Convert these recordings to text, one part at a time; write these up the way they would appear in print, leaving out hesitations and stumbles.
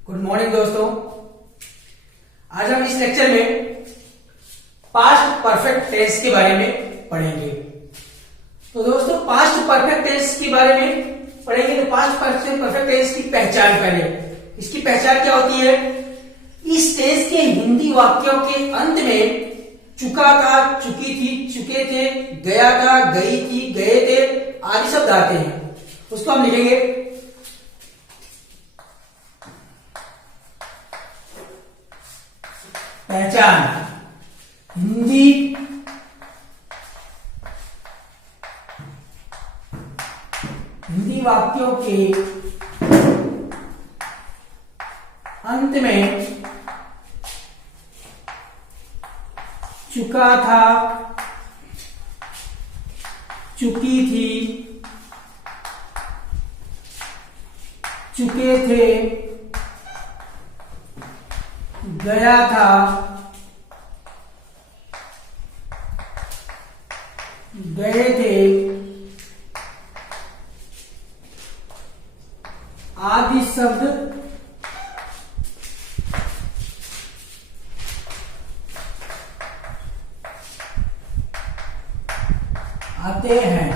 Good morning दोस्तों। आज हम इस लेक्चर में पास्ट परफेक्ट टेंस के बारे में पढ़ेंगे। तो दोस्तों पास्ट परफेक्ट टेंस के बारे में पढ़ेंगे। तो पास्ट परफेक्ट टेंस की पहचान पहले, इसकी पहचान क्या होती है? इस टेंस के हिंदी वाक्यों के अंत में चुका था, चुकी थी, चुके थे, गया था, गई थी, गए थे आदि शब्द आते हैं। उसको हम लिखेंगे पहचान। हिंदी वाक्यों के अंत में चुका था, चुकी थी, चुके थे, गया था, गए थे आदि शब्द आते हैं।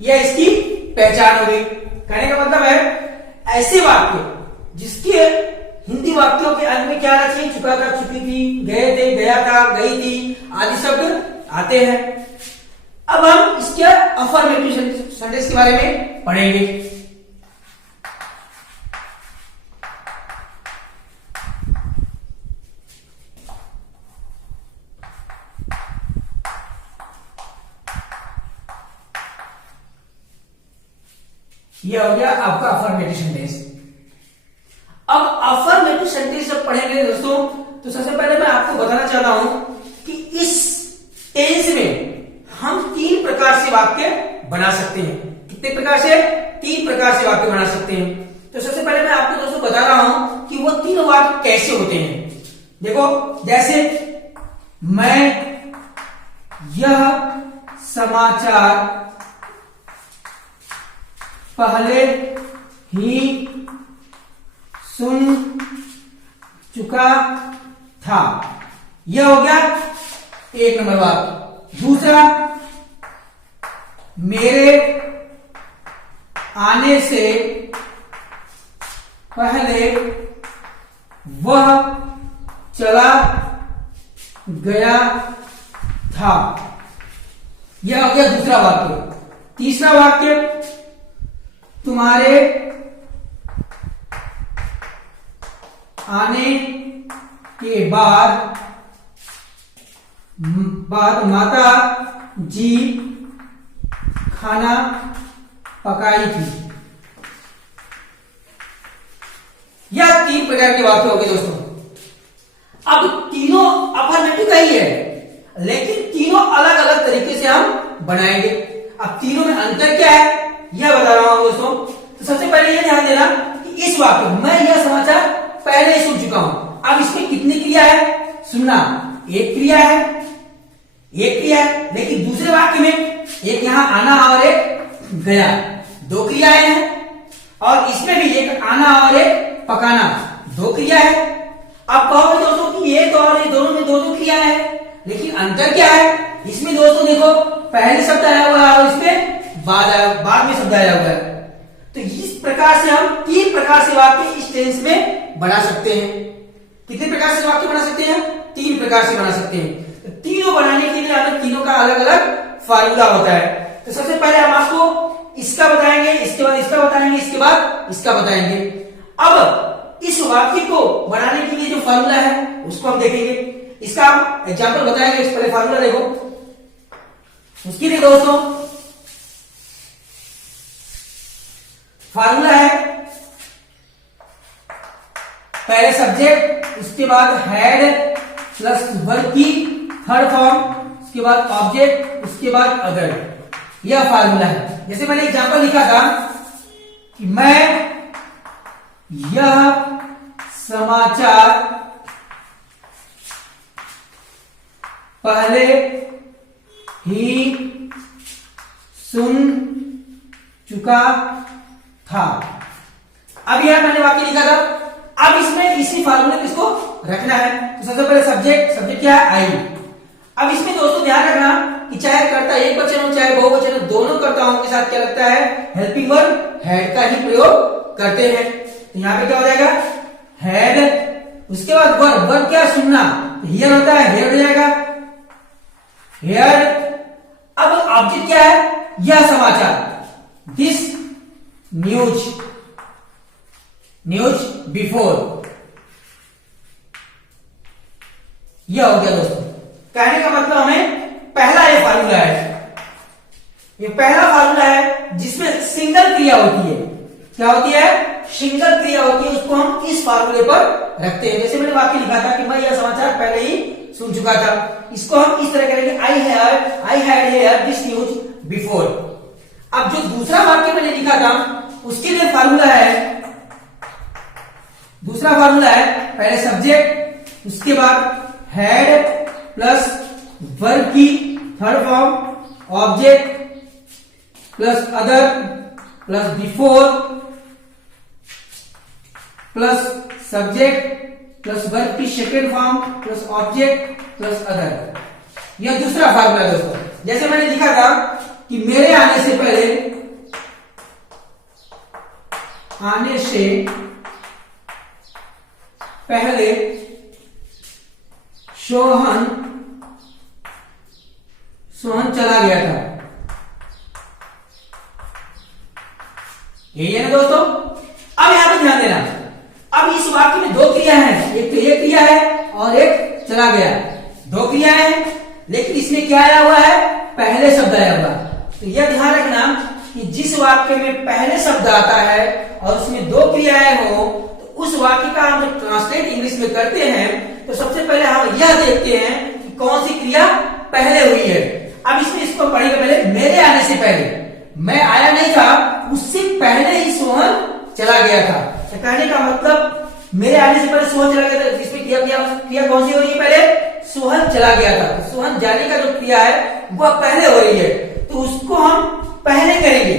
यह इसकी पहचान हो गई। कहने का मतलब है ऐसे वाक्य जिसके हिंदी वाक्यों के अंत में क्या आना चाहिए? चुका था, चुकी थी, गए थे, गया था, गई थी आदि शब्द आते हैं। अब हम इसके अफर्मेटिव सेंटेंस के बारे में पढ़ेंगे। यह हो गया आपका अफर्मेटिव सेंटेंस। अब अफर्मेटिव सेंटेंस जब पढ़ेंगे दोस्तों, तो सबसे पहले मैं आपको बताना चाहता हूं कि इस टेंस में हम 3 प्रकार से वाक्य बना सकते हैं। कितने प्रकार से? 3 प्रकार से वाक्य बना सकते हैं। तो सबसे पहले मैं आपको दोस्तों बता रहा हूं कि वो 3 वाक्य कैसे होते हैं। देखो, जैसे मैं यह समाचार पहले ही सुन चुका था। यह हो गया 1 नंबर वाक्य। दूसरा, मेरे आने से पहले वह चला गया था। यह हो गया दूसरा वाक्य। तीसरा वाक्य, तुम्हारे आने के बाद माता जी खाना पकाई थी। यह 3 प्रकार के वाक्य हो गए दोस्तों। अब तीनों अफर्मेटिव का ही है, लेकिन तीनों अलग अलग तरीके से हम बनाएंगे। अब तीनों में अंतर क्या है यह बता रहा हूं दोस्तों। तो सबसे पहले यह ध्यान देना कि इस वाक्य मैं यह समाचार पहले ही सुन चुका हूं। अब इसमें कितनी क्रिया है? सुनना एक क्रिया है, लेकिन दूसरे वाक्य में एक यहां आना और एक गया, 2 क्रियाएं हैं। और इसमें भी एक आना और एक पकाना, 2 क्रिया है। अब कहोगे दोस्तों कि ये तो और ये दोनों में 2 क्रियाएं हैं, लेकिन अंतर क्या है? इसमें दोस्तों देखो पहले शब्द आया हुआ है और इसमें बाद में शब्द आया हुआ है। तो इस प्रकार से हम 3 प्रकार से वाक्य इस टेंस में बना सकते हैं। कितने प्रकार से वाक्य बना सकते हैं? 3 प्रकार से बना सकते हैं। तो तीनों बनाने के लिए हमें तीनों का अलग अलग फार्मूला होता है। तो सबसे पहले हम आपको इसका बताएंगे, इसके बाद इसका बताएंगे, इसके बाद इसका बताएंगे। अब इस वाक्य को बनाने के लिए जो फार्मूला है उसको हम देखेंगे। इसका एग्जाम्पल बताएंगे। इस पहले फार्मूला देखो। उसके लिए दोस्तों फार्मूला है पहले सब्जेक्ट, उसके बाद हेड प्लस वर्ब की थर्ड फॉर्म, उसके बाद ऑब्जेक्ट, उसके बाद अदर। यह फार्मूला है। जैसे मैंने एग्जांपल लिखा था कि मैं यह समाचार पहले ही सुन चुका था। अब यह मैंने वाक्य लिखा था, अब इसमें इसी फार्मूले को इसको रखना है। तो सबसे पहले सब्जेक्ट क्या है, आई। अब इसमें दोस्तों ध्यान रखना कि चाहे कर्ता एक वचन हो चाहे बहुवचन हो, दोनों कर्ताओं के साथ क्या लगता है, हेल्पिंग वर्ब हैड का ही प्रयोग करते हैं। तो यहाँ पे क्या हो जाएगा, हैड। उसके बाद वर्ब क्या, सुनना, हियर होता है, हेयर हो जाएगा, हेयर। अब ऑब्जेक्ट क्या है, यह समाचार, दिस न्यूज बिफोर, यह हो गया दोस्तों। कहने का मतलब हमें पहला ये फार्मूला है, ये पहला फार्मूला है जिसमें सिंगल क्रिया होती है। क्या होती है, सिंगल क्रिया होती है, उसको हम इस फार्मूले पर रखते हैं। जैसे मैंने वाक्य लिखा था कि मैं यह समाचार पहले ही सुन चुका था, इसको हम इस तरह करेंगे, I had hear this news before. अब जो दूसरा वाक्य मैंने लिखा था उसके लिए फार्मूला है, दूसरा फार्मूला है पहले सब्जेक्ट, उसके बाद हैड प्लस वर्ब की third form object plus other plus before plus subject plus verb की second form plus object plus other. यह दूसरा फार्मूला है दोस्तों। जैसे मैंने लिखा था कि मेरे आने से पहले सोहन चला गया था, यही है ना दोस्तों। अब यहां पे ध्यान देना, अब इस वाक्य में दो क्रिया हैं, एक तो ये क्रिया है और एक चला गया, दो क्रियाएं हैं, लेकिन इसमें क्या आया हुआ है, पहले शब्द आया हुआ। तो यह ध्यान रखना कि जिस वाक्य में पहले शब्द आता है और उसमें दो क्रियाएं हो, तो उस वाक्य का हम जब ट्रांसलेट इंग्लिश में करते हैं तो सबसे पहले हम यह देखते हैं कि कौन सी क्रिया पहले हुई है। अब इसमें इसको पढ़ेगा, पहले मेरे आने से पहले, मैं आया नहीं था, उससे पहले ही सोहन चला गया था। तो कहने का मतलब मेरे आने से पहले सोहन चला गया था, इसमें क्रिया कौन सी हो रही है, पहले सोहन चला गया था। तो सोहन जाने का जो क्रिया है वह पहले हो रही है, तो उसको हम पहले करेंगे,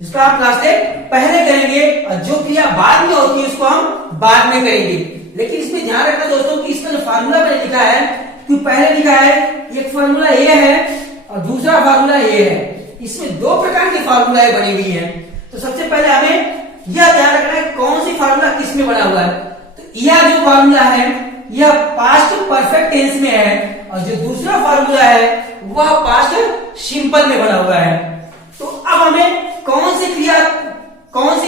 इसका आप ट्रांसलेट पहले करेंगे, और जो क्रिया बाद में होती है उसको हम बाद में करेंगे। लेकिन इसमें ध्यान रखना दोस्तों कि इसका जो फार्मूला मैंने लिखा है, कि पहले लिखा है एक फार्मूला ये है और दूसरा फार्मूला ये है, इसमें दो प्रकार की फार्मूलाएं बनी हुई हैं। तो सबसे पहले हमें यह ध्यान रखना है कौन सी फार्मूला किस में बना हुआ है। तो यह जो फार्मूला है यह पास्ट परफेक्ट टेंस में है, और जो दूसरा फार्मूला है वह पास्ट सिंपल में बना हुआ है। तो अब हमें कौन सी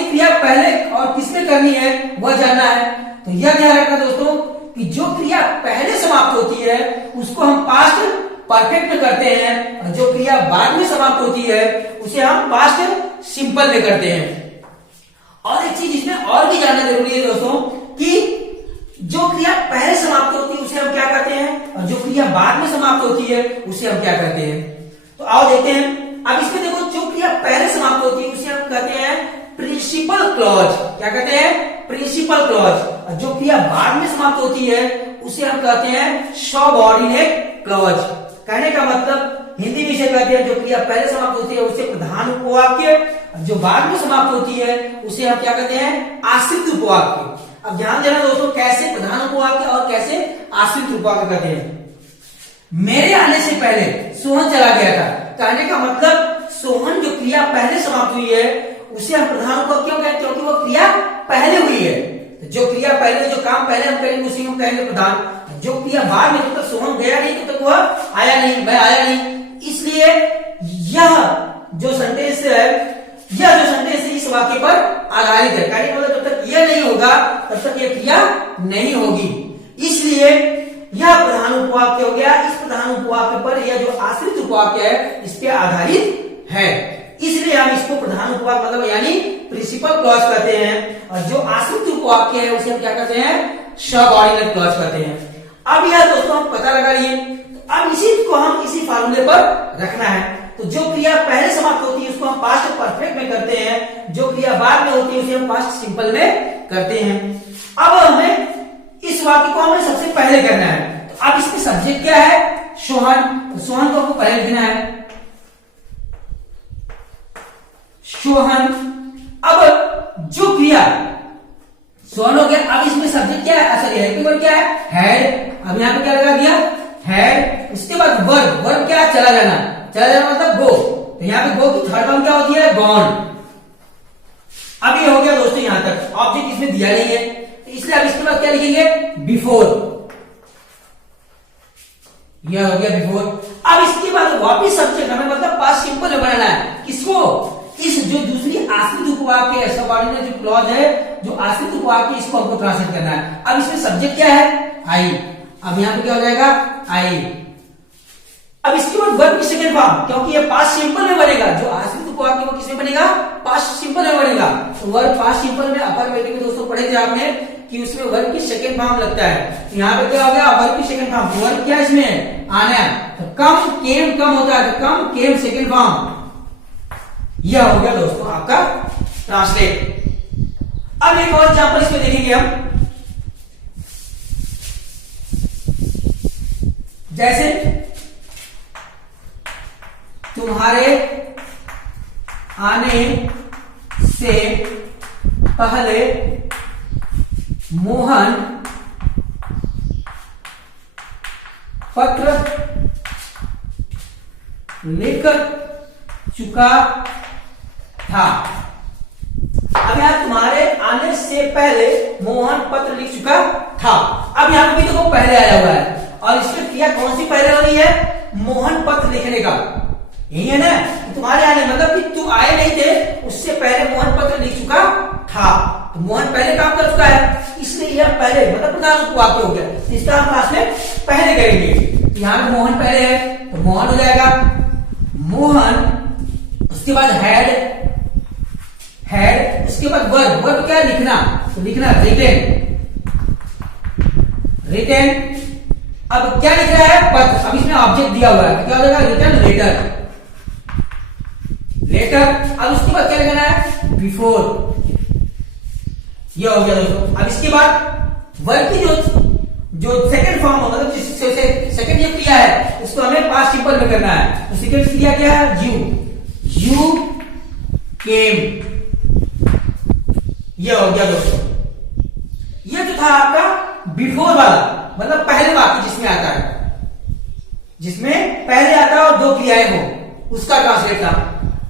क्रिया पहले और किसमें करनी है वह जानना है। तो यह ध्यान रखना दोस्तों कि जो क्रिया पहले समाप्त होती है उसको हम पास्ट परफेक्ट में करते हैं, और जो क्रिया बाद में समाप्त होती है उसे हम पास्ट सिंपल में करते हैं। और एक चीज इसमें और भी जानना जरूरी है दोस्तों कि जो क्रिया पहले समाप्त होती है उसे हम क्या करते हैं, और जो क्रिया बाद में समाप्त होती है उसे हम क्या करते हैं। तो आओ देखते हैं। अब इसमें देखो, जो क्रिया पहले समाप्त होती है उसे हम कहते हैं प्रिंसिपल क्लॉज। क्या कहते हैं, प्रिंसिपल क्लॉज। और जो क्रिया बाद में समाप्त होती है उसे हम कहते हैं सबऑर्डिनेट क्लॉज। कहने का मतलब हिंदी में इसे कहते हैं जो क्रिया पहले समाप्त होती है उसे प्रधान उपवाक्य, जो बाद में समाप्त होती है उसे हम क्या कहते हैं, आश्रित उपवाक्य। अब ध्यान देना दोस्तों कैसे प्रधान उपवाक्य और कैसे आश्रित उपवाक्य कहते हैं। मेरे आने से पहले सोहन चला गया था, कहने का मतलब सोहन जो क्रिया पहले समाप्त हुई है उसे हम प्रधान उपवाक्य क्यों कहते हैं, क्योंकि वो क्रिया पहले हुई है। जो क्रिया पहले, जो काम पहले हम करेंगे उसी हम कहेंगे प्रधान। जो क्रिया बाद में, जब तक सोहन गया नहीं तब तक वह आया नहीं, मैं आया नहीं, इसलिए यह जो सेंटेंस है इस वाक्य पर आधारित है। कहने का मतलब जब तक यह नहीं होगा तब तक यह क्रिया नहीं होगी, इसलिए यह प्रधान उपवाक्य हो गया। इस प्रधान उपवाक्य पर यह जो आश्रित उपवाक्य है इस पे आधारित है, इसलिए हम इसको प्रधान उपवाक्य मतलब यानी प्रिंसिपल क्लॉज कहते हैं। और जो आश्रित उपवाक्य है उसे हम क्या कहते हैं, सबऑर्डिनेट क्लॉज कहते हैं। अब यह दोस्तों हम पता लगा लिए, तो अब इसी को हम इसी फार्मूले पर रखना है। तो जो क्रिया पहले समाप्त होती है उसको हम पास्ट परफेक्ट में करते हैं, जो क्रिया बाद में होती है उसे हम पास्ट सिंपल में करते हैं। अब हमें इस वाक्य को हमें सबसे पहले करना है। तो अब इसमें सब्जेक्ट क्या है, सोहन। तो सोहन को आपको पहले लिखना है, सोहन। अब जो क्रिया सोन हो गया, अब इसमें सब्जेक्ट क्या है, सॉरी हेल्पिंग वर्ब क्या है, हैड। अब यहाँ पे क्या लगा दिया, हैड। उसके बाद वर्ब, वर्ब क्या है, चला जाना, चला जाना मतलब गो। तो यहाँ पे गो की थर्ड फॉर्म क्या होती है, गॉन। अब ये हो गया दोस्तों यहां तक, ऑब्जेक्ट इसमें दिया नहीं है, तो इसलिए अब इसके बाद क्या लिखेंगे, बिफोर। यह हो गया बिफोर। अब इसके बाद वापिस सब्जेक्ट हमें मतलब पास्ट सिंपल में बनाना है, किसको, इस जो दूसरी आश्रित उपवाक्य है, सबऑर्डिनेट जो क्लॉज है, जो आश्रित उपवाक्य, इसको हमको ट्रांसलेट करना है। अब इसमें सब्जेक्ट क्या है, आई। अब यहां पे क्या हो जाएगा, आई। अब इसके बाद वर्ब की सेकंड फॉर्म, क्योंकि ये पास्ट सिंपल में बनेगा, जो आश्रित उपवाक्य वो किसमें बनेगा, पास्ट सिंपल में बनेगा। तो वर्ब पास्ट सिंपल में अपर बेटे में दोस्तों पढ़े थे आपने कि उसमें वर्ब की सेकंड फॉर्म लगता है। तो यहाँ पे क्या हो गया, वर्ब की सेकंड फॉर्म, वर्ब क्या है इसमें, आना। तो कम केम कम होता है, तो कम केम सेकंड फॉर्म। यह हो गया दोस्तों आपका ट्रांसलेट। अब एक और एग्जांपल इसमें देखेंगे हम, जैसे तुम्हारे आने से पहले मोहन पत्र लिख चुका था। अब यहां तुम्हारे आने से पहले मोहन पत्र लिख चुका था। अब यहां पे भी देखो पहले आया हुआ है, और इसमें क्रिया कौन सी पहले वाली है, मोहन पत्र लिखने का, यही है ना। तुम्हारे आने मतलब कि तुम आए नहीं थे, उससे पहले मोहन पत्र लिख चुका था। तो मोहन पहले काम कर चुका है, इसलिए यह पहले मतलब प्रधान उपवाक्य हो गया। इसका हम क्लास में पहले करेंगे। तो यहाँ पे मोहन पहले है, तो मोहन हो जाएगा मोहन। उसके बाद हैड, हैड। उसके बाद वर्ब, वर्ब क्या है, लिखना, तो लिखना रिटेन, रिटेन। अब क्या लिख रहा है, पत्र। अब इसमें ऑब्जेक्ट दिया हुआ है, तो क्या हो जाएगा, रिटर्न लेटर, लेटर। अब उसके बाद क्या लिखना है, बिफोर। ये हो गया दोस्तों। अब इसके बाद वर्ब की जो सेकंड फॉर्म होगा, मतलब सेकंड जो क्रिया है उसको हमें पास्ट सिंपल में करना है। तो सेकंड क्रिया क्या है, यू केम। ये हो गया दोस्तों। ये जो था आपका बिफोर वाला, मतलब पहले वाक्य जिसमें आता है, जिसमें पहले आता है और दो क्रियाएं हो, उसका ट्रांसलेट था।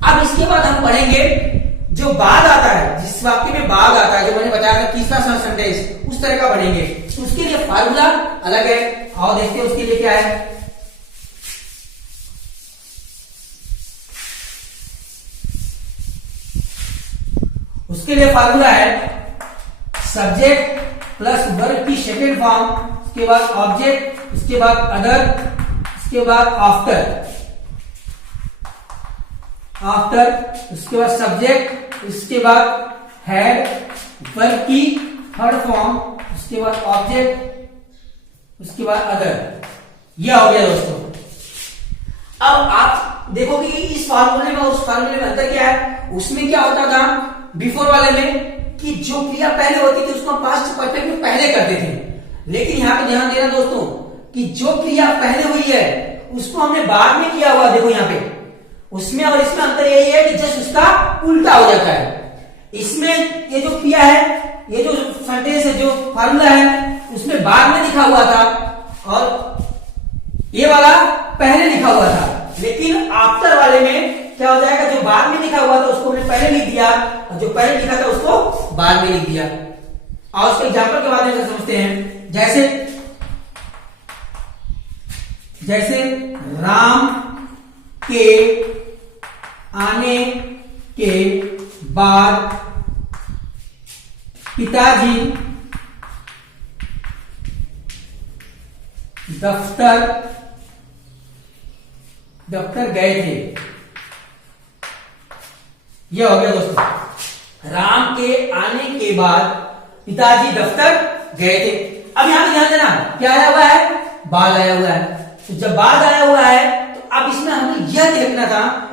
अब इसके बाद हम पढ़ेंगे जो बाद आता है, जिस वाक्य में बाद आता है, जो मैंने बताया था तीसरा सेंटेंस, उस तरह का पढ़ेंगे। तो उसके लिए फार्मूला अलग है, और देखते हैं उसके लिए क्या है। उसके लिए फार्मूला है सब्जेक्ट प्लस वर्ब की सेकेंड फॉर्म, उसके बाद ऑब्जेक्ट, उसके बाद अदर, उसके बाद आफ्टर, आफ्टर, उसके बाद सब्जेक्ट, उसके बाद हैड, वर्ब की थर्ड फॉर्म, उसके बाद ऑब्जेक्ट, उसके बाद अदर। यह हो गया दोस्तों। अब आप देखोगे कि इस फार्मूले में और उस फार्मूले में अंतर क्या है। उसमें क्या होता था बिफोर वाले में कि जो क्रिया पहले होती थी उसको हम पास्ट परफेक्ट में पहले करते थे, लेकिन यहां पे ध्यान देना दोस्तों कि जो क्रिया पहले हुई है उसको हमने बाद में किया हुआ। देखो यहाँ पे उसमें और इसमें अंतर यही है कि जस्ट उसका उल्टा हो जाता है। इसमें ये जो क्रिया है, ये जो सेंटेंस है, जो फार्मूला है, उसमें बाद में लिखा हुआ था और ये वाला पहले लिखा हुआ था। लेकिन आफ्टर वाले में क्या हो जाएगा, जो बाद में लिखा हुआ था उसको हमने पहले लिख दिया और जो पहले लिखा था उसको बाद में लिख दिया। और उसके एग्जाम्पल के बारे में समझते हैं। जैसे राम के आने के बाद पिताजी दफ्तर गए थे। यह हो गया दोस्तों। राम के आने के बाद पिताजी दफ्तर गए थे। अब यहां पे ध्यान देना, क्या आया हुआ है, बाद आया हुआ है। तो जब बाद आया हुआ है तो अब इसमें हमें यह देखना था,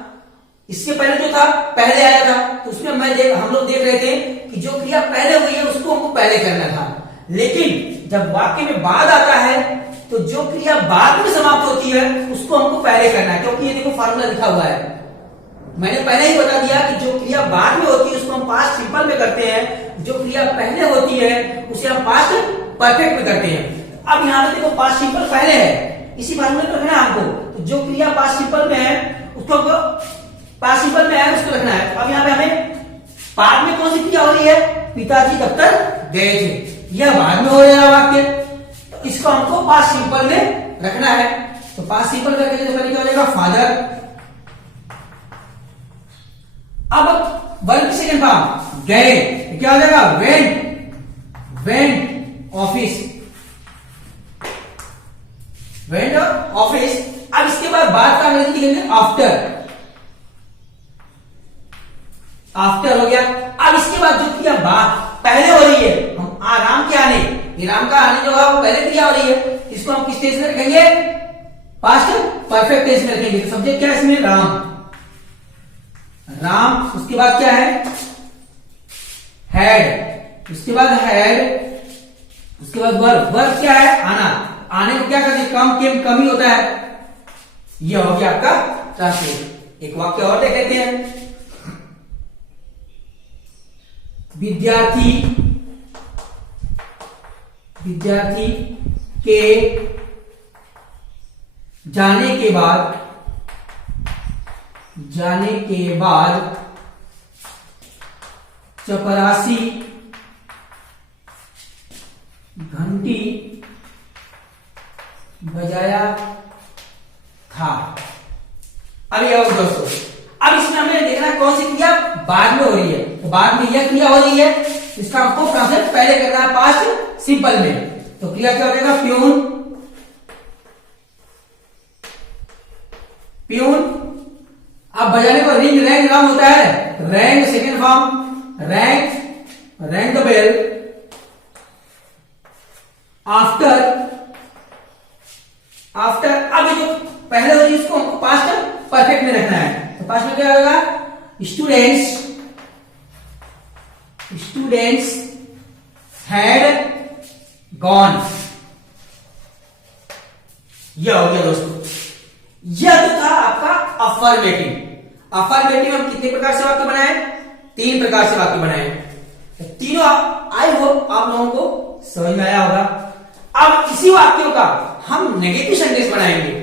इसके पहले जो था पहले आया था, तो उसमें हम लोग देख रहे थे कि जो क्रिया पहले हुई है उसको हमको पहले करना था। लेकिन जब वाक्य में बाद आता है तो जो क्रिया बाद में समाप्त होती है उसको हमको पहले करना है, क्योंकि ये देखो फार्मूला लिखा हुआ है। मैंने पहले ही बता दिया कि जो क्रिया बाद में होती है उसको हम पास्ट सिंपल में करते हैं, जो क्रिया पहले होती है उसे हम पास्ट परफेक्ट में करते हैं। अब यहाँ पे देखो पास्ट सिंपल पहले है, इसी फार्मूले पर रखना है हमको। तो जो क्रिया पास्ट सिंपल में है उसको पास्ट सिंपल में है उसको रखना है। अब यहाँ पे हमें बाद में कौन सी क्रिया हो रही है, पिताजी दफ्तर गए थे, यह बाद में हो रहा है वाक्य, तो इसको हमको पास्ट सिंपल में रखना है। तो पास्ट सिंपल करके तो क्या हो जाएगा, फादर। अब वर्ब की सेकंड फॉर्म गए, क्या हो जाएगा, वेंट ऑफिस, वेंट ऑफिस। अब इसके बाद का अंग्रेजी लिखेंगे आफ्टर, आफ्टर हो गया। अब इसके बाद जो क्रिया बात पहले हो रही है, हम राम के आने, ये राम का आने जो है वो पहले क्रिया हो रही है, इसको हम किस टेंस में रखेंगे, पास्ट परफेक्ट टेंस में रखेंगे। सब्जेक्ट क्या है इसमें, राम, राम। उसके बाद क्या है, हैड, उसके बाद हैड, उसके बाद वर्ब, वर्ब क्या है, आना, आने को क्या करते हैं, कम केम कम ही होता है। यह हो गया आपका ट्रांसलेट। एक वाक्य और देख लेते हैं, विद्यार्थी, विद्यार्थी के जाने के बाद, जाने के बाद चपरासी घंटी बजाया था। अब ये दोस्तों, अब इसमें हमें देखना कौन सी क्रिया बाद में हो रही है, तो बाद में यह क्रिया हो रही है, इसका हमको ट्रांसलेट पहले करना है पास्ट सिंपल में। तो क्रिया क्या हो जाएगा, प्यून, प्यून। अब बजाने को रिंग रैंग नाम होता है, rang second form, rang, rang the bell. After, after. अब ये जो पहले हो रही है उसको हमको पास्ट परफेक्ट में रखना है, तो पास्ट में क्या होगा, स्टूडेंट्स, स्टूडेंट्स हैड गॉन। यह हो गया दोस्तों, यह तो था आपका अफर्मेटिव। अफर्मेटिव हम कितने प्रकार से वाक्य बनाए, 3 प्रकार से वाक्य बनाए। तीनों आई होप आप लोगों को समझ में आया होगा। अब इसी वाक्यों का हम नेगेटिव सेंटेंस बनाएंगे।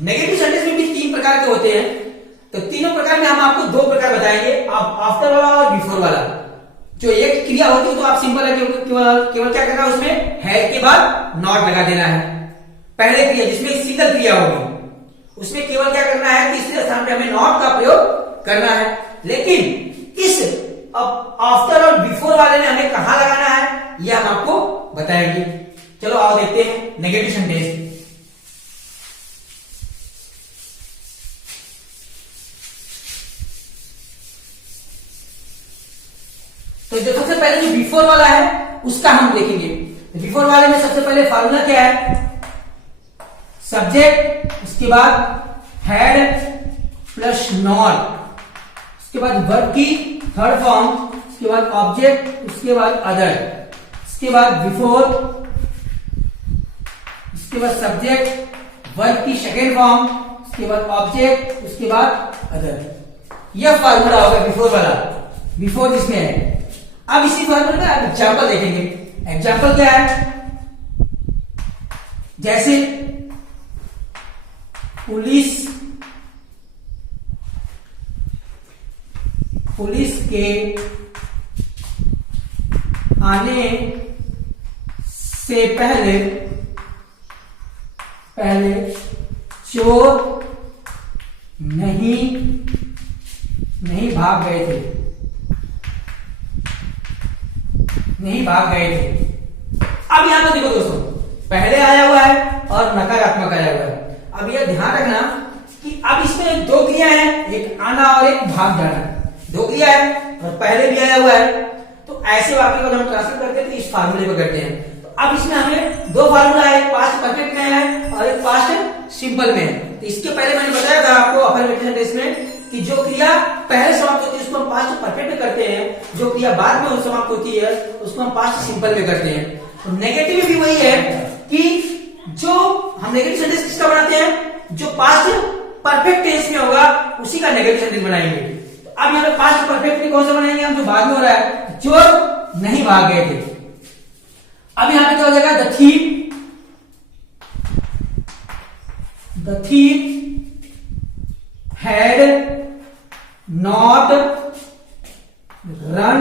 नेगेटिव सेंटेंस में भी 3 प्रकार के होते हैं, तो तीनों प्रकार में हम आपको 2 प्रकार बताएंगे, आफ्टर वाला और बिफोर वाला। जो एक क्रिया होती है तो आप सिंपल है, केवल क्या करना है, उसमें है के बाद नॉट लगा देना है। पहले क्रिया जिसमें सिंगल क्रिया होगी उसमें केवल क्या करना है, तीसरे स्थान पे हमें नॉट का प्रयोग करना है। लेकिन इस आफ्टर और बिफोर वाले में हमें कहां लगाना है, यह हम आपको बताएंगे। चलो आओ देखते हैं नेगेटिव सेंटेंस। तो जो सबसे पहले जो बिफोर वाला है उसका हम देखेंगे। बिफोर वाले में सबसे पहले फार्मूला क्या है, सब्जेक्ट, उसके बाद हैड प्लस नॉट, उसके बाद वर्ब की थर्ड फॉर्म, उसके बाद ऑब्जेक्ट, उसके बाद अदर, उसके बाद बिफोर, उसके बाद सब्जेक्ट, वर्ब की सेकेंड फॉर्म, उसके बाद ऑब्जेक्ट, उसके बाद अदर। यह फार्मूला होगा बिफोर वाला, बिफोर जिसमें है। अब इसी फार्मूले में एग्जाम्पल देखेंगे। एग्जाम्पल क्या है, जैसे पुलिस, पुलिस के आने से पहले चोर नहीं भाग गए थे, नहीं भाग गए थे। अब यहां पर देखो दोस्तों, पहले आया हुआ है और नकारात्मक आया हुआ है। अब यह ध्यान रखना कि अब इसमें 2 क्रिया है, एक आना और एक भाग जाना। 2 क्रिया है और पहले भी आया हुआ है, तो ऐसे वाक्य को हम ट्रांसलेट करते हैं तो इस फार्मूले को करते हैं। तो अब इसमें हमें 2 फार्मूला है, एक पास्ट परफेक्ट में है और एक पास्ट सिंपल में है। तो इसके पहले मैंने बताया था आपको अफर्मेटिव सेंटेंस में कि जो क्रिया पहले समाप्त होती है उसको हम पास्ट परफेक्ट में करते हैं, जो क्रिया बाद में समाप्त होती है उसको हम पास्ट सिंपल में करते हैं। तो नेगेटिव भी वही है कि जो हम नेगेटिव सेंटेंस किसका बनाते हैं, जो पास्ट परफेक्ट टेंस में होगा उसी का नेगेटिव सेंटेंस बनाएंगे। तो अब यहाँ पे पास्ट परफेक्ट में कौन सा बनाएंगे हम, जो बाद में हो रहा है, चोर नहीं भाग गए थे। अब यहाँ पे क्या हो जाएगा, the thief had not run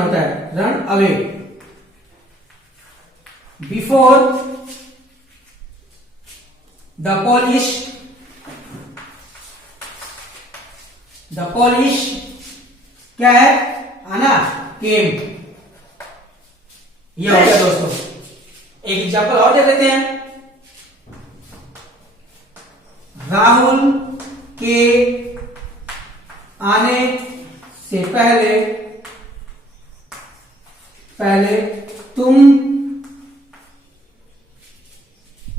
होता है, run away before the polish क्या है, आना, केम। ये हो गया दोस्तों। एक एग्जांपल और दे देते हैं। राहुल के आने से पहले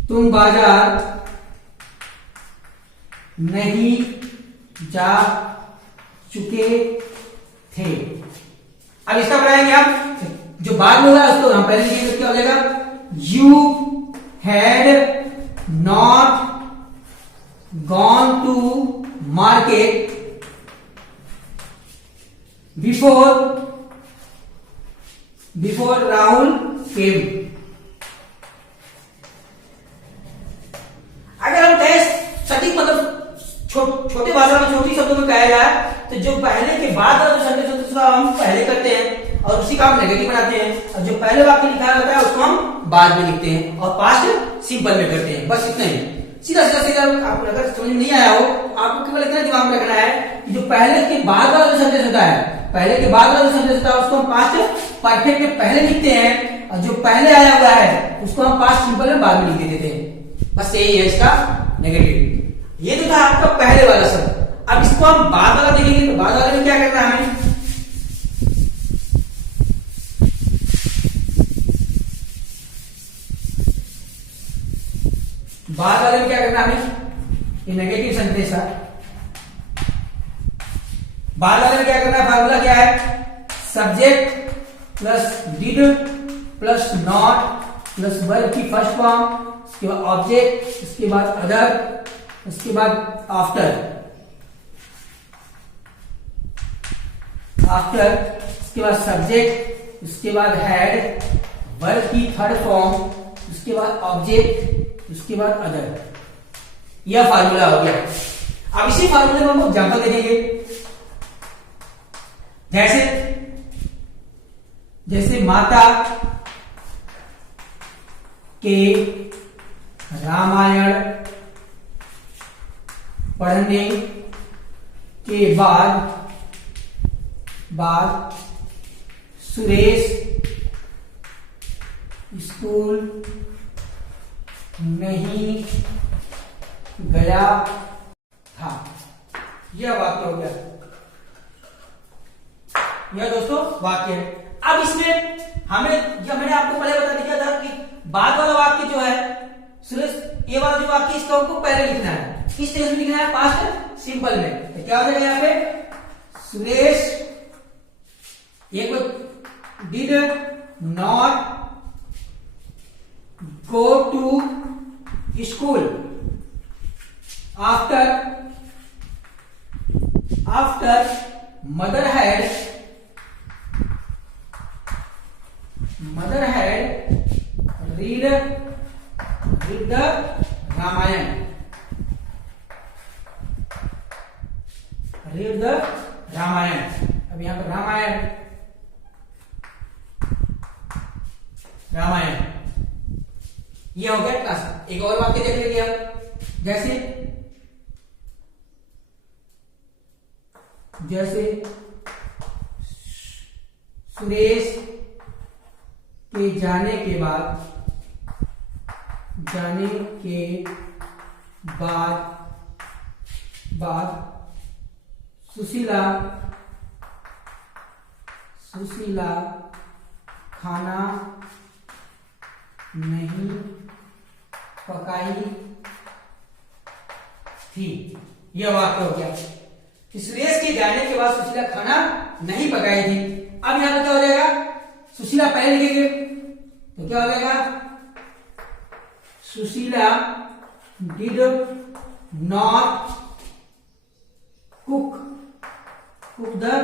तुम बाजार नहीं जा चुके थे। अब इसका बनाएंगे आप, जो बाद में होगा उसको हम पहले लिखेंगे, क्या हो जाएगा, you had not gone to market before Rahul came. अगर हम टेस्ट सटीक मतलब छोटे भाषा में छोटी शब्दों में कहा जाए तो जो पहले के बाद वाला जो सेंटेंस होता है उसको हम पहले करते हैं और उसी का हम नेगेटिव बनाते हैं, और जो पहले वाक्य लिखा होता है उसको हम बाद में लिखते हैं और पास्ट सिंपल में करते हैं। बस इतना ही, सीधा सीधा। आपको अगर समझ में नहीं आया हो तो आपको केवल इतना दिमाग में रखना है कि जो पहले के बाद वाला जो सेंटेंस होता है, पहले के बाद वाला जो सेंटेंस होता है उसको हम पास्ट परफेक्ट में पहले लिखते हैं, और जो पहले आया हुआ है उसको हम पास्ट सिंपल में बाद में लिख देते हैं। बस यही है इसका नेगेटिव। ये तो था आपका पहले वाला शब्द। अब इसको हम बाद वाला देखेंगे, तो बाद वाले में क्या करना है हमें, बाद वाले में क्या करना है हमें, ये नेगेटिव सेंटेंस है। बाद वाले में क्या करना है, फार्मूला क्या है, subject plus did plus not plus verb की फर्स्ट फॉर्म, उसके बाद ऑब्जेक्ट, उसके बाद अदर, उसके बाद आफ्टर, उसके बाद सब्जेक्ट, उसके बाद हैड, वर्ब की थर्ड फॉर्म, उसके बाद ऑब्जेक्ट, उसके बाद अदर। यह फार्मूला हो गया। अब इसी फार्मूले में हम एग्जांपल देखेंगे। जैसे माता के रामायण पढ़ने के बाद सुरेश स्कूल नहीं गया था। यह वाक्य हो गया। यह दोस्तों वाक्य है। अब इसमें मैंने आपको पहले बता दिया था कि बाद वाला वाक्य जो है सुरेश, ये वाला जो वाक्य इसका हमको पहले लिखना है, किस टेंस में लिखना है, पास्ट सिंपल में। तो क्या हो जाएगा यहाँ पे, Suresh did not go to school after mother had read the Ramayan. अब यहाँ पर रामायण ये हो गया क्लास। एक और वाक्य देख लेंगे आप। जैसे सुरेश के जाने के बाद सुशीला खाना नहीं पकाई थी। यह वाक्य हो गया कि सुरेश के जाने के बाद सुशीला खाना नहीं पकाई थी। अब यहां पर क्या हो जाएगा, सुशीला पहले लिखेंगे तो क्या हो जाएगा, Sushila did not cook the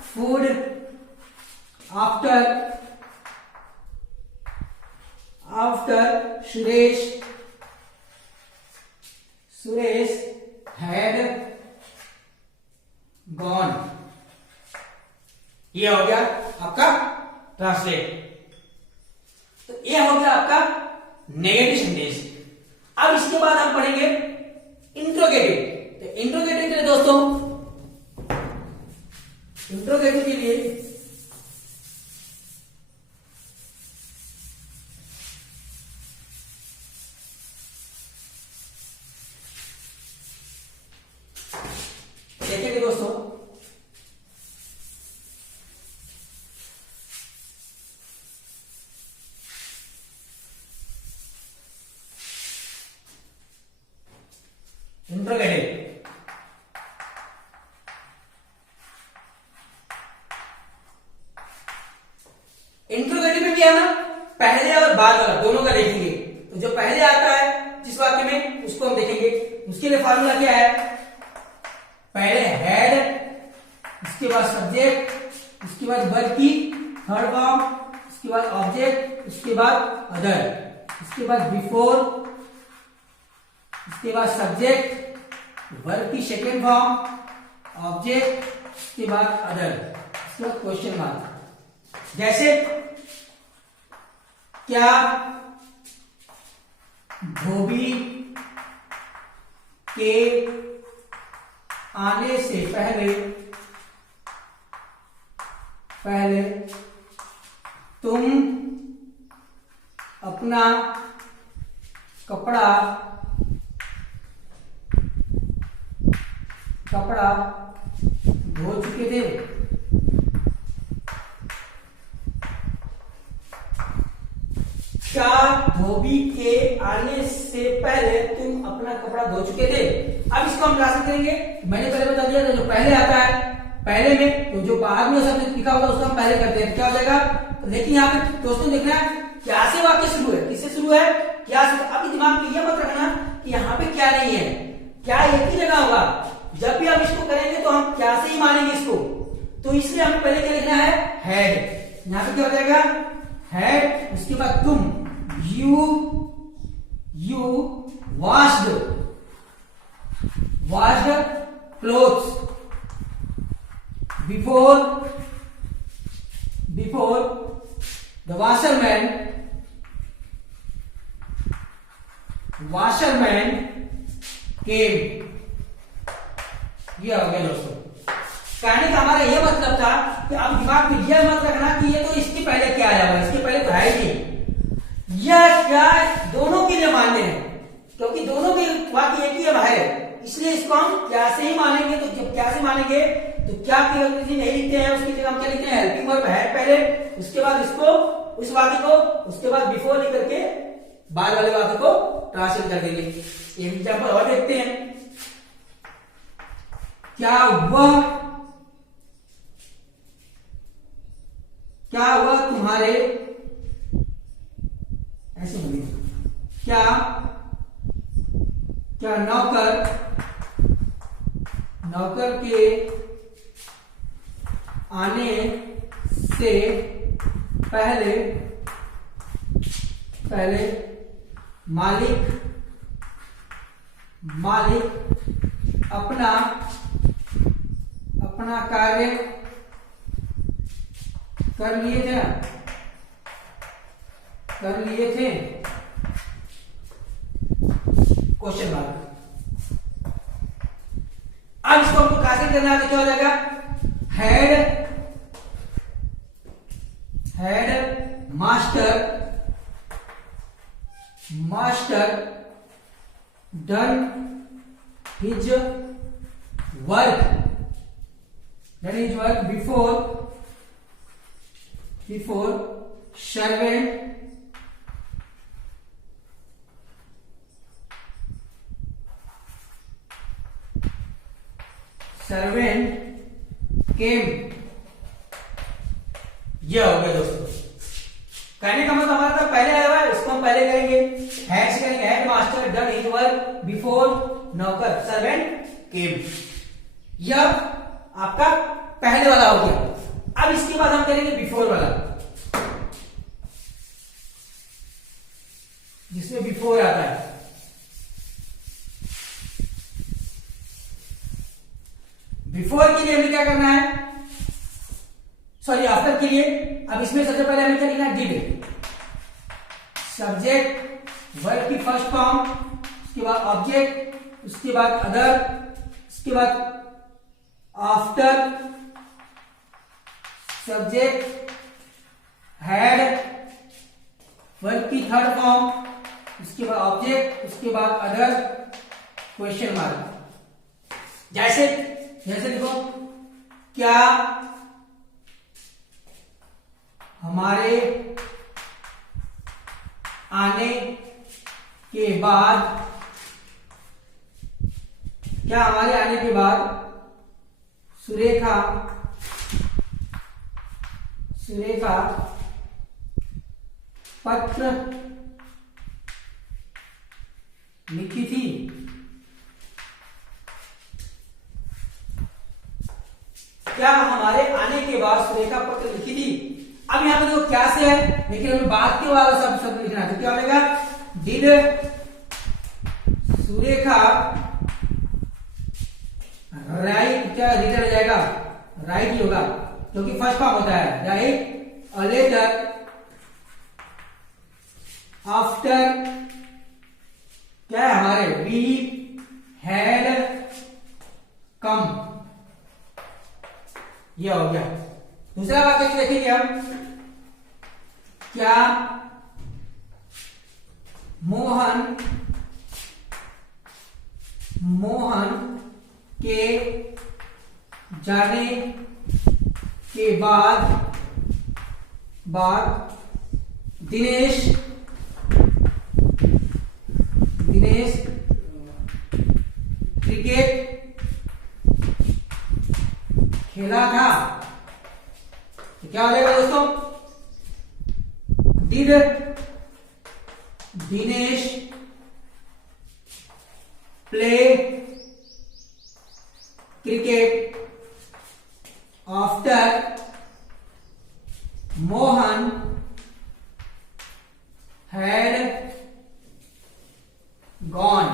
food after Suresh had gone। ये हो गया आपका ट्रांसलेट। तो ये हो गया आपका नेगेटिव सेंटेंस। अब इसके बाद हम पढ़ेंगे इंट्रोगेटिव। तो इंट्रोगेटिव के लिए दोस्तों, इंट्रोगेटिव के लिए देखेंगे दोस्तों, इंट्रोगेटिव इंट्रोगेटिव में भी है ना, पहले और बाद वाला दोनों का देखेंगे। तो जो पहले आता है जिस वाक्य में, उसको हम देखेंगे। उसके लिए फॉर्मूला क्या है? पहले हेड, उसके बाद सब्जेक्ट, उसके बाद वर्ब की थर्ड फॉर्म, उसके बाद ऑब्जेक्ट, उसके बाद अदर, उसके बाद बिफोर, उसके बाद सब्जेक्ट, वर्ब की सेकेंड फॉर्म, ऑब्जेक्ट, उसके बाद अदर, उसके बाद क्वेश्चन मार्क। जैसे क्या धोबी के आने से पहले तुम अपना कपड़ा धो चुके थे? क्या धोबी के आने से पहले तुम अपना कपड़ा धो चुके थे? अब इसको हम ट्रांसलेट करेंगे। मैंने पहले बता दिया था, जो पहले आता है पहले में, तो जो बाद में शब्द लिखा होगा उसको हम पहले करते हैं। क्या हो जाएगा? लेकिन यहाँ पे दोस्तों देखना है क्या से वाक्य शुरू है, किससे शुरू है, क्या से। अभी दिमाग में यह मत रखना कि यहाँ पे क्या नहीं है, क्या एक ही जगह होगा। जब भी हम इसको करेंगे तो हम क्या से ही मानेंगे इसको। तो इसलिए हमें पहले क्या लिखना है? हेड। यहाँ पे क्या हो जाएगा? हेड, उसके बाद तुम, you washed clothes before the washerman came। ये हो गया दोस्तों। कहने का हमारा ये मतलब था कि अब दिमाग में यह मत रखना कि ये तो इसके पहले क्या आया हुआ, इसके पहले तो है ही नहीं। यह क्या दोनों के लिए मान्य है, क्योंकि दोनों के वाक्य एक ही है, इसलिए इसको हम क्या से ही मानेंगे। तो जब क्या से मानेंगे तो क्या की अंग्रेजी नहीं लिखते हैं, उसकी जगह हम क्या लिखते हैं? हेल्पिंग वर्ब है पहले, उसके बाद इसको, उस वाक्य को, उसके बाद बिफोर लिख करके बाद वाले वाक्य को ट्रांसलेट कर देंगे। एक एग्जाम्पल और देखते हैं। क्या वह तुम्हारे, ऐसे बोलिए, क्या नौकर के आने से पहले मालिक अपना कार्य कर लिए थे? Question mark. अब इसको हमको कैसे करना है? क्या हो जाएगा? Head master done his work before servant came. ये हो गया दोस्तों। कहने का मतलब हमारा था पहले आया हुआ है, इसको हम पहले करेंगे। हेड से करेंगे, head master done his work before नौकर, सर्वेंट केम। यह आपका पहले वाला हो गया। अब इसके बाद हम करेंगे बिफोर वाला, जिसमें बिफोर आता है। बिफोर के लिए हमें क्या करना है, सॉरी आफ्टर के लिए। अब इसमें सबसे पहले हमें क्या लिखना है, डिड। सब्जेक्ट, वर्ब की फर्स्ट फॉर्म, उसके बाद ऑब्जेक्ट, उसके बाद अदर, उसके बाद आफ्टर, सब्जेक्ट, हैड, वर्ब की थर्ड फॉर्म, उसके बाद ऑब्जेक्ट, उसके बाद अदर, क्वेश्चन मार्क। जैसे देखो, क्या हमारे आने के बाद, क्या हमारे आने के बाद सुरेखा पत्र लिखी थी? क्या हमारे आने के बाद सुरेखा पत्र लिखी थी? अब यहां पे देखो क्या से है, लेकिन हमें बाद के वाला शब्द लिखना है, तो क्या होगा, डिड सुरेखा राइट, क्या रीडर हो जाएगा, राइट ही होगा क्योंकि फर्स्ट फॉर्म होता है, राइट अ लेटर आफ्टर, क्या है हमारे, वी हैड कम। यह हो गया। दूसरा वाक्य देखेंगे हम, क्या मोहन के जाने के बाद दिनेश क्रिकेट खेला था? तो क्या हो जाएगा दोस्तों, did Dinesh play cricket after Mohan had gone.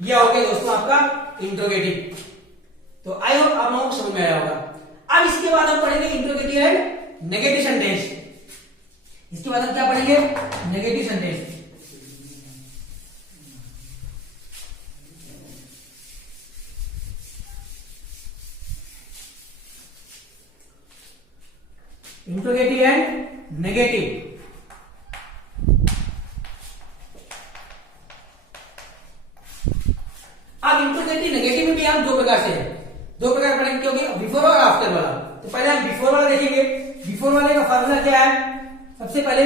यह हो गया दोस्तों आपका इंट्रोगेटिव। तो आई होप आप लोगों को समझ में आया होगा। अब इसके बाद हम पढ़ेंगे इंट्रोगेटिव एंड नेगेटिव सेंटेंस। इसके बाद हम क्या पढ़ेंगे, negative sentence. Interrogative and negative. अब इंट्रोगेटिव नेगेटिव में भी हम दो प्रकार पढ़ेंगे, क्योंकि बिफोर और आफ्टर वाला। तो पहले हम बिफोर वाला देखेंगे। बिफोर वाले का फॉर्मूला क्या है, सबसे पहले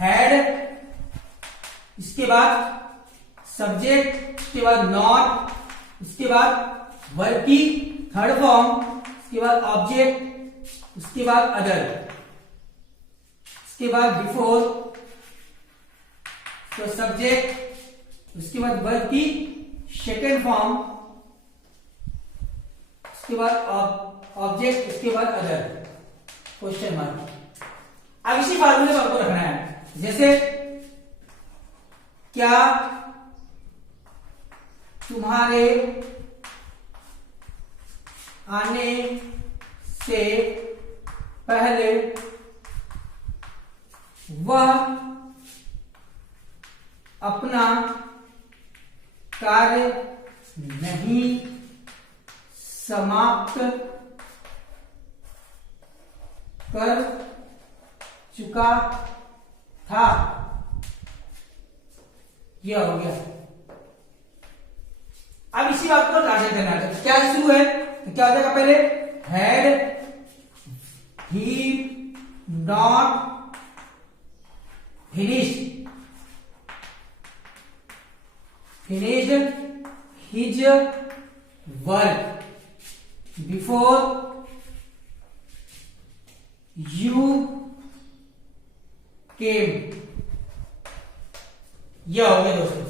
हैड, इसके बाद सब्जेक्ट, उसके बाद नॉट, उसके बाद वर्ब की थर्ड फॉर्म, उसके बाद ऑब्जेक्ट, उसके बाद अदर, उसके बाद बिफोर, तो सब्जेक्ट, उसके बाद वर्ब की सेकेंड फॉर्म, उसके बाद ऑब्जेक्ट, उसके बाद अदर, क्वेश्चन मार्क। अब इसी फार्मूले को आपको रखना है। जैसे क्या तुम्हारे आने से पहले वह अपना कार्य नहीं समाप्त कर चुका था? यह हो गया। अब इसी बात को ट्रांसलेट करना है। क्या शुरू है, तो क्या हो जाएगा, पहले had he not finished his work before you came? यह हो गया दोस्तों।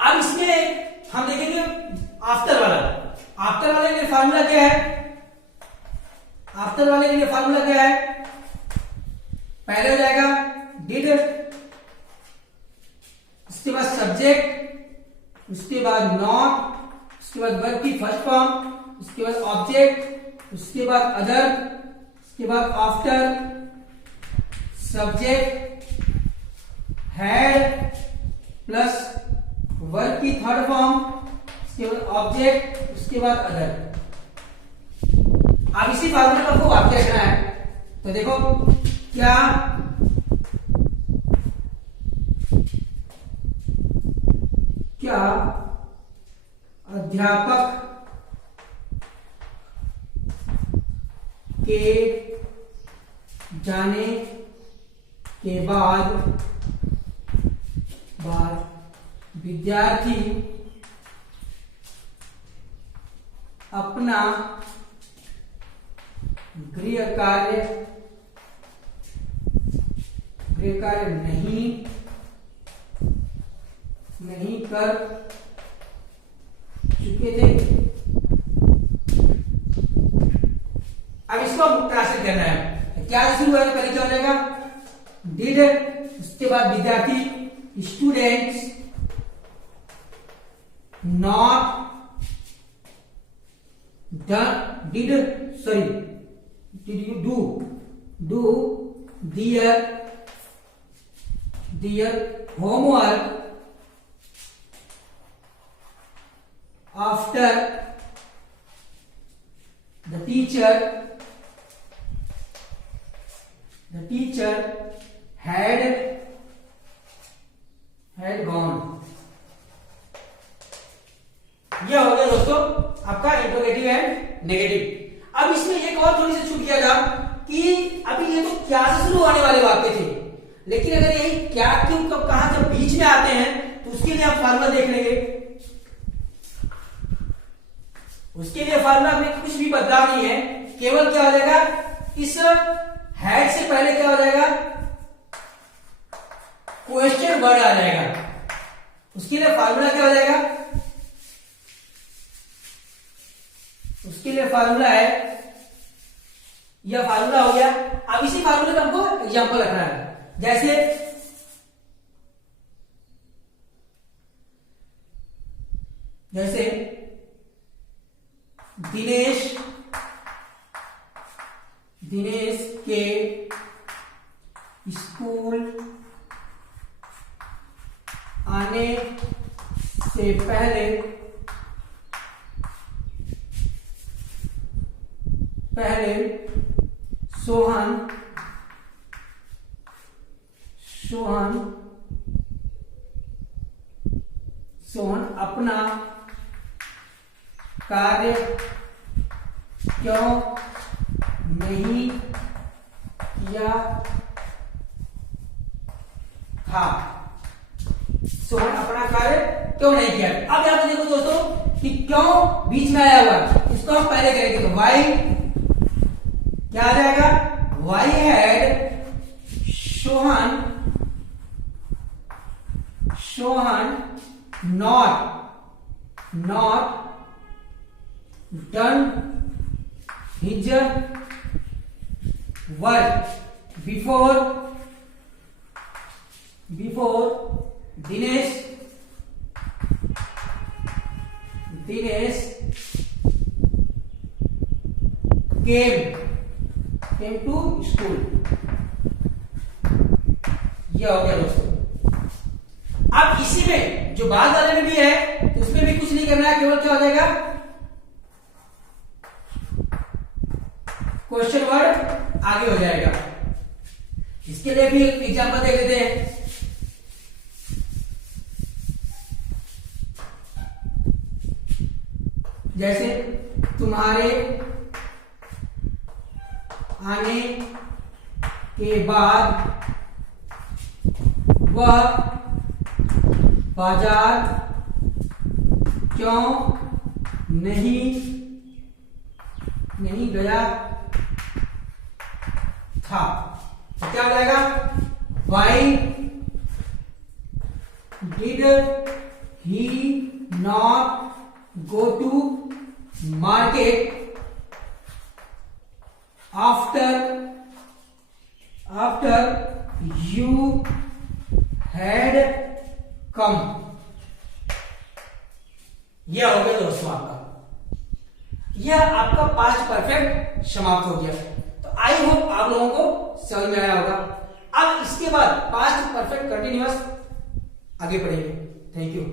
अब इसमें हम देखेंगे आफ्टर वाला। आफ्टर वाले के लिए फार्मूला क्या है? आफ्टर वाले के लिए फार्मूला क्या है? पहले हो जाएगा डिड, उसके बाद सब्जेक्ट, उसके बाद नॉट, उसके बाद वर्ब की फर्स्ट फॉर्म, उसके बाद ऑब्जेक्ट, उसके बाद अदर, उसके बाद after, subject, had plus verb की थर्ड फॉर्म, उसके बाद ऑब्जेक्ट, उसके बाद अदर। अब इसी फार्मूले को आपको वाक्य लिखना है। तो देखो क्या अध्यापक के जाने के बाद विद्यार्थी अपना गृह कार्य नहीं कर चुके थे। अब इसको ट्रांसलेट करना है। क्या शुरू है? पहले क्या हो जाएगा? डिड, उसके बाद विद्यार्थी, students, not done, did you do their homework after the teacher had gone। यह हो गया दोस्तों आपका इंट्रोगेटिव एंड नेगेटिव। अब इसमें एक और थोड़ी सी छूट किया था कि अभी ये तो क्या से शुरू होने वाले वाक्य थे, लेकिन अगर यही क्या क्यों कब कहां जब बीच में आते हैं तो उसके लिए आप फार्मूला देख लेंगे। उसके लिए फार्मूला में कुछ भी बदलाव नहीं है, केवल क्या हो जाएगा? इस हैड से पहले क्या हो जाएगा? क्वेश्चन वर्ड आ जाएगा। उसके लिए फार्मूला क्या हो जाएगा? उसके लिए फार्मूला है, यह फार्मूला हो गया। अब इसी फार्मूले का हमको एग्जांपल रखना है। जैसे दिनेश के स्कूल आने से पहले सोहन अपना कार्य क्यों नहीं किया था? सोहन अपना कार्य क्यों नहीं किया? अब यहां पर देखो दोस्तों कि क्यों बीच में आया हुआ, इसको हम पहले करेंगे। तो वाई क्या आ जाएगा? Why had Sohan not done his work before Dinesh came to school। यह हो गया दोस्तों। अब इसी में जो बाद वाले में भी है तो उसमें भी कुछ नहीं करना है, केवल क्या हो जाएगा? क्वेश्चन वर्ड आगे हो जाएगा। इसके लिए भी एक एग्जांपल देख लेते हैं। जैसे तुम्हारे आने के बाद वह बाजार क्यों नहीं गया था? तो क्या हो जाएगा? Why did he not go to market after you had come। यह हो गया दोस्तों आपका, यह आपका पास्ट परफेक्ट समाप्त हो गया। तो आई होप आप लोगों को समझ में आया होगा। अब इसके बाद पास्ट परफेक्ट कंटिन्यूअस आगे पढ़ेंगे। Thank you.